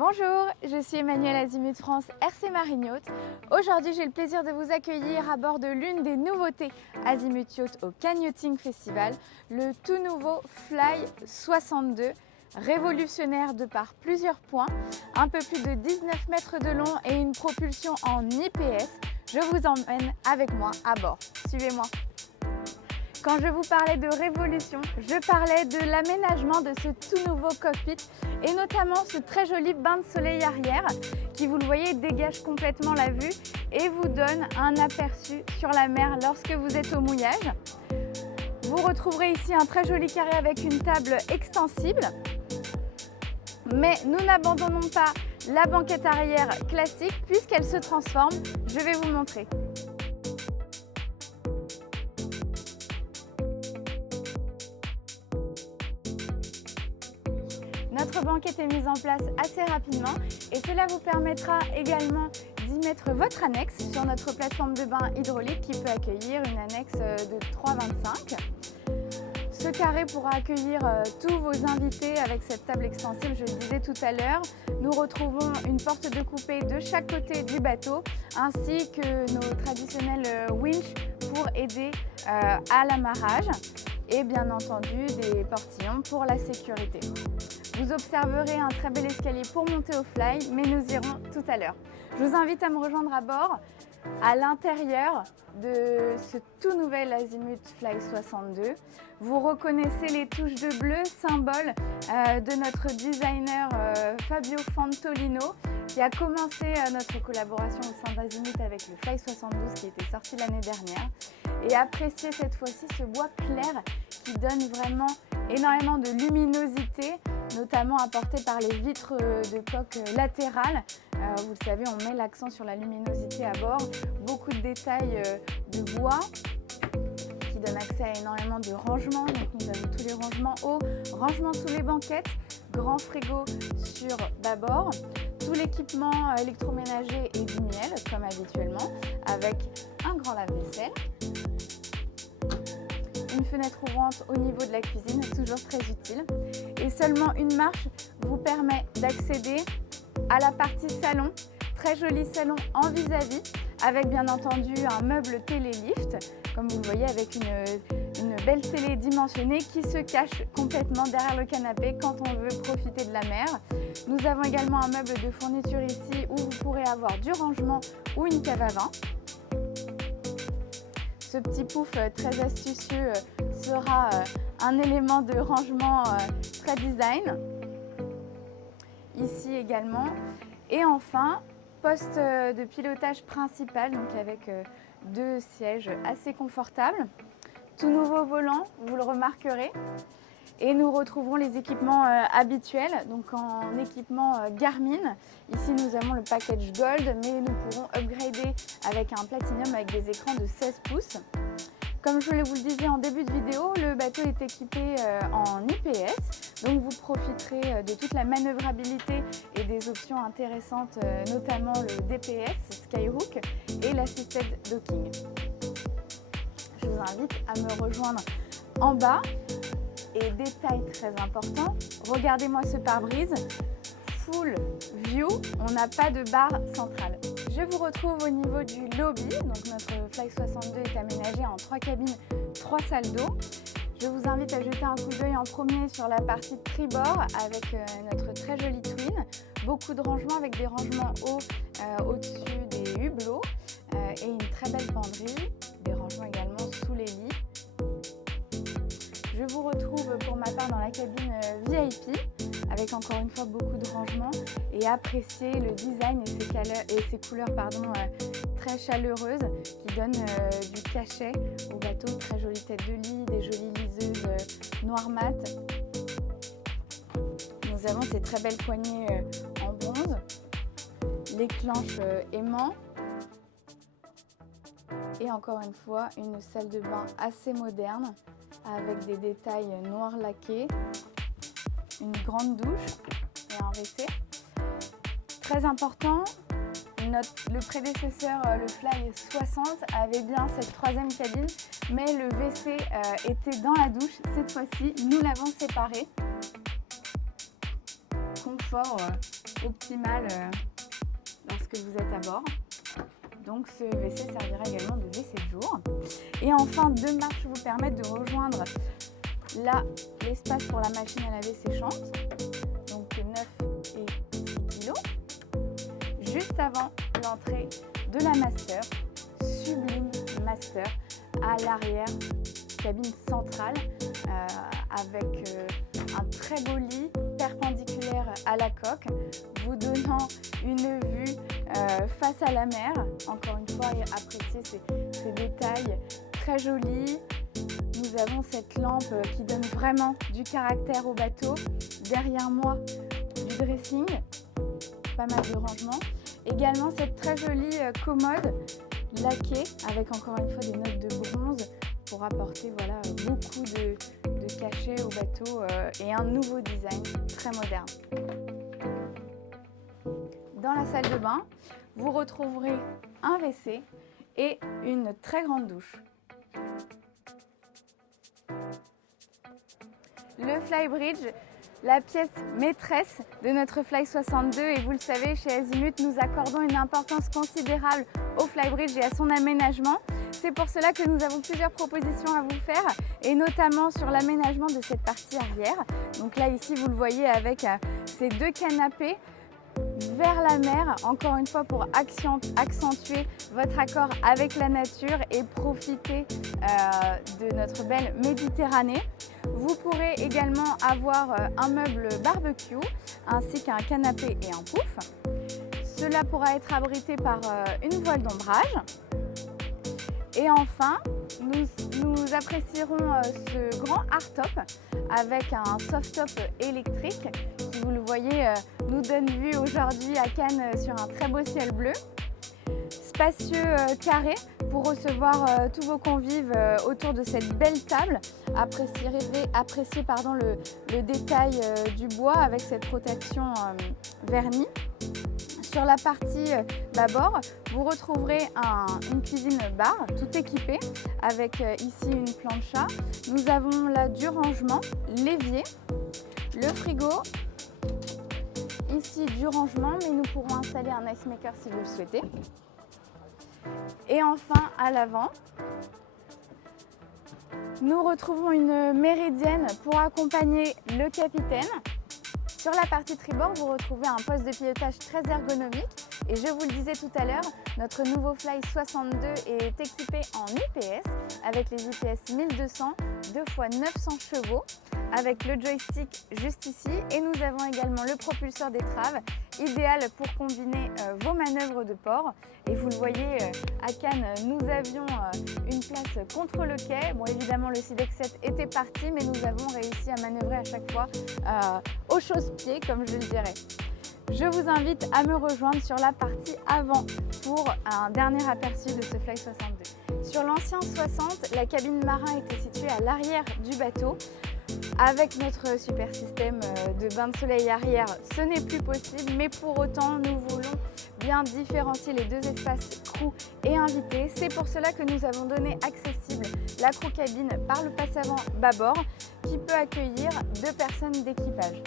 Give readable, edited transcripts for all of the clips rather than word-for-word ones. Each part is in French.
Bonjour, je suis Emmanuelle Azimut France RC Marine Yacht. Aujourd'hui, j'ai le plaisir de vous accueillir à bord de l'une des nouveautés Azimut Yacht au Cannes Yachting Festival, le tout nouveau Fly 62, révolutionnaire de par plusieurs points, un peu plus de 19 mètres de long et une propulsion en IPS. Je vous emmène avec moi à bord. Suivez-moi. Quand je vous parlais de révolution, je parlais de l'aménagement de ce tout nouveau cockpit et notamment ce très joli bain de soleil arrière qui, vous le voyez, dégage complètement la vue et vous donne un aperçu sur la mer lorsque vous êtes au mouillage. Vous retrouverez ici un très joli carré avec une table extensible. Mais nous n'abandonnons pas la banquette arrière classique puisqu'elle se transforme. Je vais vous montrer. Notre banquette est mise en place assez rapidement et cela vous permettra également d'y mettre votre annexe sur notre plateforme de bain hydraulique qui peut accueillir une annexe de 3,25. Ce carré pourra accueillir tous vos invités avec cette table extensible, je le disais tout à l'heure. Nous retrouvons une porte de coupée de chaque côté du bateau ainsi que nos traditionnels winches pour aider à l'amarrage et bien entendu des portillons pour la sécurité. Vous observerez un très bel escalier pour monter au Fly, mais nous irons tout à l'heure. Je vous invite à me rejoindre à bord, à l'intérieur de ce tout nouvel Azimut Fly 62. Vous reconnaissez les touches de bleu, symbole de notre designer Fabio Fantolino, qui a commencé notre collaboration au sein d'Azimut avec le Fly 72 qui était sorti l'année dernière. Et appréciez cette fois-ci ce bois clair qui donne vraiment énormément de luminosité, notamment apporté par les vitres de coque latérales. Vous le savez, on met l'accent sur la luminosité à bord. Beaucoup de détails de bois qui donnent accès à énormément de rangements. Donc nous avons tous les rangements hauts, rangements sous les banquettes, grand frigo sur bâbord, tout l'équipement électroménager et du miel comme habituellement, avec un grand lave-vaisselle. Une fenêtre ouvrante au niveau de la cuisine, toujours très utile. Et seulement une marche vous permet d'accéder à la partie salon. Très joli salon en vis-à-vis, avec bien entendu un meuble télélift, comme vous le voyez, avec une belle télé dimensionnée qui se cache complètement derrière le canapé quand on veut profiter de la mer. Nous avons également un meuble de fourniture ici où vous pourrez avoir du rangement ou une cave à vin. Ce petit pouf très astucieux sera un élément de rangement très design. Ici également. Et enfin, poste de pilotage principal, donc avec deux sièges assez confortables. Tout nouveau volant, vous le remarquerez. Et nous retrouverons les équipements habituels, donc en équipement Garmin. Ici, nous avons le package Gold, mais nous pourrons upgrader avec un Platinum avec des écrans de 16 pouces. Comme je vous le disais en début de vidéo, le bateau est équipé en IPS, donc vous profiterez de toute la manœuvrabilité et des options intéressantes, notamment le DPS, Skyhook et l'assisted docking. Je vous invite à me rejoindre en bas. Et détail très important, regardez-moi ce pare-brise, full view, on n'a pas de barre centrale. Je vous retrouve au niveau du lobby, donc notre Fly 62 est aménagé en 3 cabines, 3 salles d'eau. Je vous invite à jeter un coup d'œil en premier sur la partie tribord avec notre très jolie twin, beaucoup de rangements avec des rangements hauts au-dessus des hublots et une très belle penderie, des rangements également sous les lits. Je vous retrouve pour ma part dans la cabine VIP avec encore une fois beaucoup de rangements et apprécier le design et ses couleurs très chaleureuses qui donnent du cachet au bateau. Très jolie tête de lit, des jolies liseuses noir mat. Nous avons ces très belles poignées en bronze, l'éclanche aimant et encore une fois une salle de bain assez moderne avec des détails noirs laqués, une grande douche et un WC. Très important, le prédécesseur, le Fly 60, avait bien cette troisième cabine, mais le WC était dans la douche. Cette fois-ci, nous l'avons séparé. confort optimal lorsque vous êtes à bord. Donc ce WC servira également de WC de jour. Et enfin, 2 marches vous permettent de rejoindre là l'espace pour la machine à laver séchante, donc 9 et 6 kg, juste avant l'entrée de la master, sublime master à l'arrière, cabine centrale avec un très beau lit perpendiculaire à la coque, vous donnant une vue face à la mer. Encore une fois, appréciez ces détails très jolis. Nous avons cette lampe qui donne vraiment du caractère au bateau. Derrière moi, du dressing, pas mal de rangements. Également cette très jolie commode laquée avec encore une fois des notes de bronze pour apporter voilà, beaucoup de cachet au bateau et un nouveau design très moderne. Dans la salle de bain, vous retrouverez un WC et une très grande douche. Le Flybridge, la pièce maîtresse de notre Fly 62, et vous le savez, chez Azimut, nous accordons une importance considérable au Flybridge et à son aménagement. C'est pour cela que nous avons plusieurs propositions à vous faire, et notamment sur l'aménagement de cette partie arrière. Donc là, ici, vous le voyez avec ces 2 canapés vers la mer, encore une fois pour accentuer votre accord avec la nature et profiter de notre belle Méditerranée. Vous pourrez également avoir un meuble barbecue ainsi qu'un canapé et un pouf. Cela pourra être abrité par une voile d'ombrage. Et enfin, nous apprécierons ce grand hardtop avec un soft-top électrique qui, vous le voyez, nous donne vue aujourd'hui à Cannes sur un très beau ciel bleu. Spacieux carré pour recevoir tous vos convives autour de cette belle table. Appréciez le détail du bois avec cette protection vernie. Sur la partie bâbord, vous retrouverez une cuisine bar tout équipée avec ici une plancha. Nous avons là du rangement, l'évier, le frigo, ici du rangement, mais nous pourrons installer un ice maker si vous le souhaitez. Et enfin, à l'avant, nous retrouvons une méridienne pour accompagner le capitaine. Sur la partie tribord, vous retrouvez un poste de pilotage très ergonomique. Et je vous le disais tout à l'heure, notre nouveau Fly 62 est équipé en UPS avec les UPS 1200 2x900 chevaux avec le joystick juste ici. Et nous avons également le propulseur d'étrave, idéal pour combiner vos manœuvres de port. Et vous le voyez, à Cannes, nous avions une place contre le quai. Bon, évidemment, le SIDEX 7 était parti, mais nous avons réussi à manœuvrer à chaque fois au chausse-pied, comme je le dirais. Je vous invite à me rejoindre sur la partie avant pour un dernier aperçu de ce Fly 62. Sur l'ancien 60, la cabine marin était située à l'arrière du bateau. Avec notre super système de bain de soleil arrière, ce n'est plus possible, mais pour autant, nous voulons bien différencier les 2 espaces crew et invités. C'est pour cela que nous avons donné accessible la crew cabine par le passe avant bâbord qui peut accueillir 2 personnes d'équipage.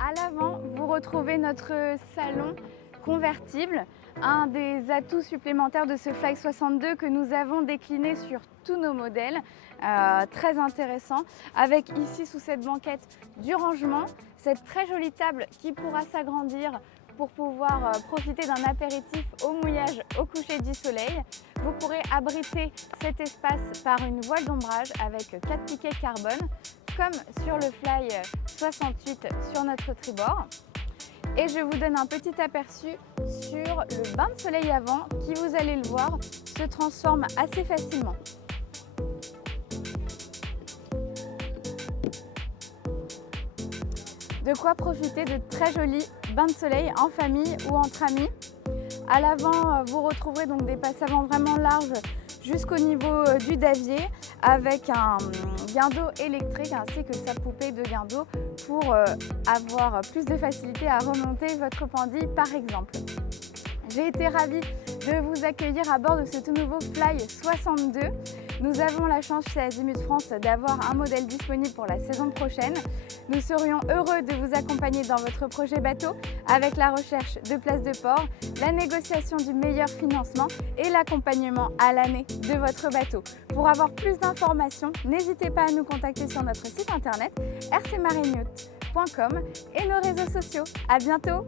À l'avant, vous retrouvez notre salon convertible, un des atouts supplémentaires de ce Fly 62 que nous avons décliné sur tous nos modèles, très intéressant, avec ici sous cette banquette du rangement, cette très jolie table qui pourra s'agrandir pour pouvoir profiter d'un apéritif au mouillage au coucher du soleil. Vous pourrez abriter cet espace par une voile d'ombrage avec 4 piquets carbone, comme sur le Fly 68 sur notre tribord. Et je vous donne un petit aperçu sur le bain de soleil avant qui, vous allez le voir, se transforme assez facilement. De quoi profiter de très jolis bains de soleil en famille ou entre amis. À l'avant, vous retrouverez donc des passes avant vraiment larges jusqu'au niveau du davier avec un guindeau électrique ainsi que sa poupée de guindeau pour avoir plus de facilité à remonter votre pendy par exemple. J'ai été ravie de vous accueillir à bord de ce tout nouveau Fly 62. Nous avons la chance chez Azimut France d'avoir un modèle disponible pour la saison prochaine. Nous serions heureux de vous accompagner dans votre projet bateau avec la recherche de places de port, la négociation du meilleur financement et l'accompagnement à l'année de votre bateau. Pour avoir plus d'informations, n'hésitez pas à nous contacter sur notre site internet rcmarineyacht.com et nos réseaux sociaux. À bientôt!